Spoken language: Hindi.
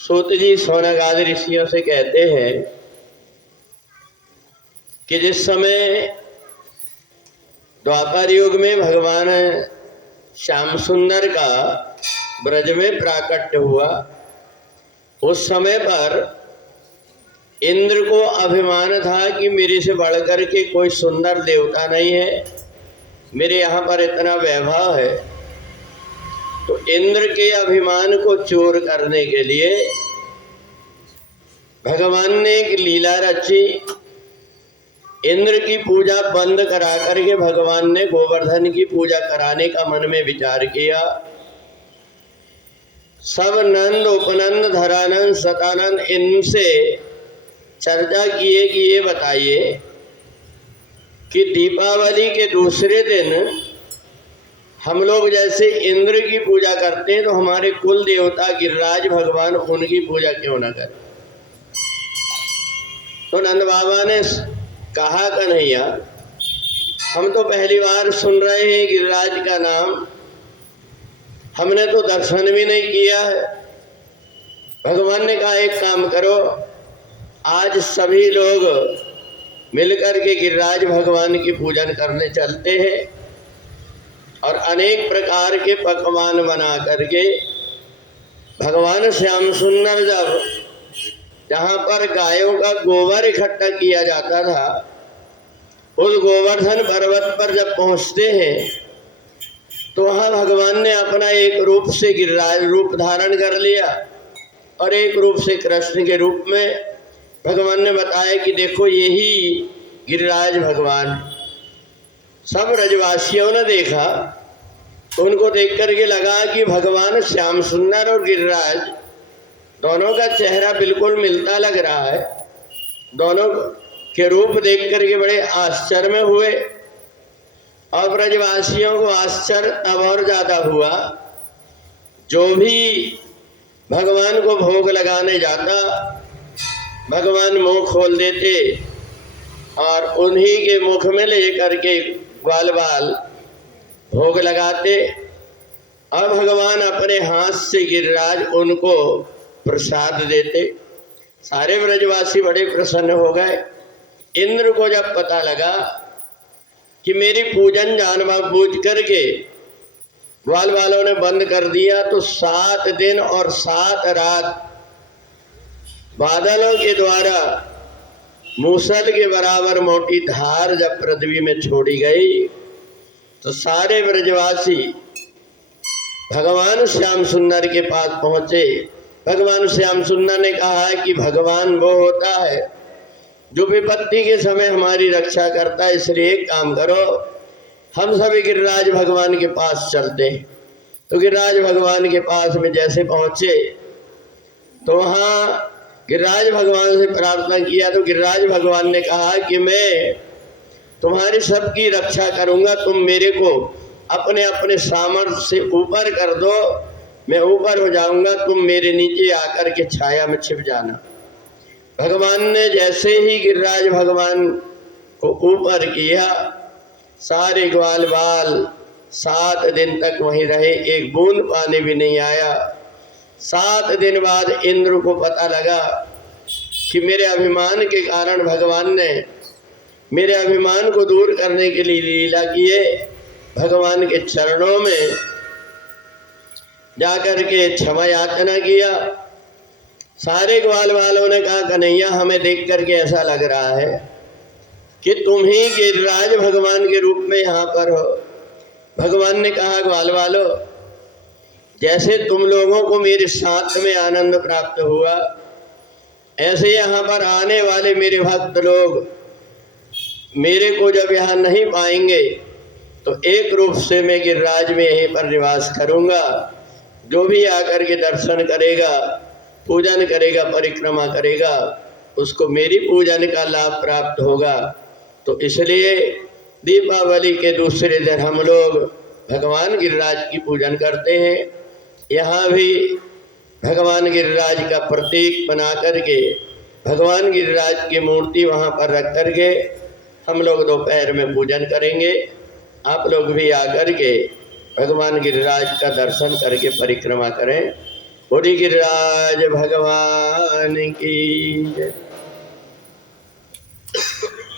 सूत जी सोनक आदि ऋषियों से कहते हैं कि जिस समय द्वापर युग में भगवान श्याम सुंदर का ब्रज में प्राकट्य हुआ, उस समय पर इंद्र को अभिमान था कि मेरे से बढ़कर के कोई सुंदर देवता नहीं है, मेरे यहाँ पर इतना वैभव है। तो इंद्र के अभिमान को चूर करने के लिए भगवान ने एक लीला रची। इंद्र की पूजा बंद करा करके भगवान ने गोवर्धन की पूजा कराने का मन में विचार किया। सब नंद उपनंद धरानंद सतानंद इनसे चर्चा किए कि ये बताइए कि दीपावली के दूसरे दिन हम लोग जैसे इंद्र की पूजा करते हैं तो हमारे कुल देवता गिरिराज भगवान उनकी पूजा क्यों न करें। तो नंद बाबा ने कहा, कन्हैया हम तो पहली बार सुन रहे हैं गिरिराज का नाम, हमने तो दर्शन भी नहीं किया है। भगवान ने कहा एक काम करो, आज सभी लोग मिलकर के गिरिराज भगवान की पूजन करने चलते हैं और अनेक प्रकार के पकवान बना करके भगवान श्याम सुंदर जब जहाँ पर गायों का गोबर इकट्ठा किया जाता था, उस गोवर्धन पर्वत पर जब पहुँचते हैं तो वहाँ भगवान ने अपना एक रूप से गिरिराज रूप धारण कर लिया और एक रूप से कृष्ण के रूप में भगवान ने बताया कि देखो यही गिरिराज भगवान। सब ब्रजवासियों ने देखा तो उनको देख करके लगा कि भगवान श्याम सुंदर और गिरिराज दोनों का चेहरा बिल्कुल मिलता लग रहा है। दोनों के रूप देख करके बड़े आश्चर्य में हुए और ब्रजवासियों को आश्चर्य तब और ज्यादा हुआ, जो भी भगवान को भोग लगाने जाता भगवान मुंह खोल देते और उन्हीं के मुख में ले करके ग्वाल बाल भोग लगाते और भगवान अपने हाथ से गिरिराज उनको प्रसाद देते। सारे ब्रजवासी बड़े प्रसन्न हो गए। इंद्र को जब पता लगा कि मेरी पूजन जानबूझ करके ग्वाल बालों ने बंद कर दिया, तो 7 दिन और 7 रात बादलों के द्वारा मूसल के बराबर मोटी धार जब पृथ्वी में छोड़ी गई तो सारे ब्रजवासी भगवान श्याम सुंदर के पास पहुंचे। भगवान श्याम सुंदर ने कहा है कि भगवान वो होता है जो विपत्ति के समय हमारी रक्षा करता है, इसलिए एक काम करो, हम सभी गिरिराज भगवान के पास चलते हैं। तो गिरिराज भगवान के पास में जैसे पहुंचे तो वहाँ गिरिराज भगवान से प्रार्थना किया तो गिरिराज भगवान ने कहा कि मैं तुम्हारी सबकी रक्षा करूंगा, तुम मेरे को अपने अपने सामर्थ्य से ऊपर कर दो, मैं ऊपर हो जाऊंगा, तुम मेरे नीचे आकर के छाया में छिप जाना। भगवान ने जैसे ही गिरिराज भगवान को ऊपर किया, सारे ग्वाल बाल 7 दिन तक वहीं रहे, एक बूंद पानी भी नहीं आया। 7 दिन बाद इंद्र को पता लगा कि मेरे अभिमान के कारण भगवान ने मेरे अभिमान को दूर करने के लिए लीला किए। भगवान के चरणों में जाकर के क्षमा याचना किया। सारे ग्वाल वालों ने कहा, कन्हैया हमें देख करके ऐसा लग रहा है कि तुम ही गिरिराज भगवान के रूप में यहाँ पर हो। भगवान ने कहा, ग्वाल वालों जैसे तुम लोगों को मेरे साथ में आनंद प्राप्त हुआ, ऐसे यहाँ पर आने वाले मेरे भक्त लोग मेरे को जब यहाँ नहीं पाएंगे तो एक रूप से मैं गिरिराज में यहीं पर निवास करूँगा। जो भी आकर के दर्शन करेगा, पूजन करेगा, परिक्रमा करेगा, उसको मेरी पूजन का लाभ प्राप्त होगा। तो इसलिए दीपावली के दूसरे दिन हम लोग भगवान गिरिराज की पूजन करते हैं। यहाँ भी भगवान गिरिराज का प्रतीक बना करके भगवान गिरिराज की मूर्ति वहाँ पर रख करके हम लोग दोपहर में पूजन करेंगे। आप लोग भी आकर के भगवान गिरिराज का दर्शन करके परिक्रमा करें। बोली गिरिराज भगवान की जय।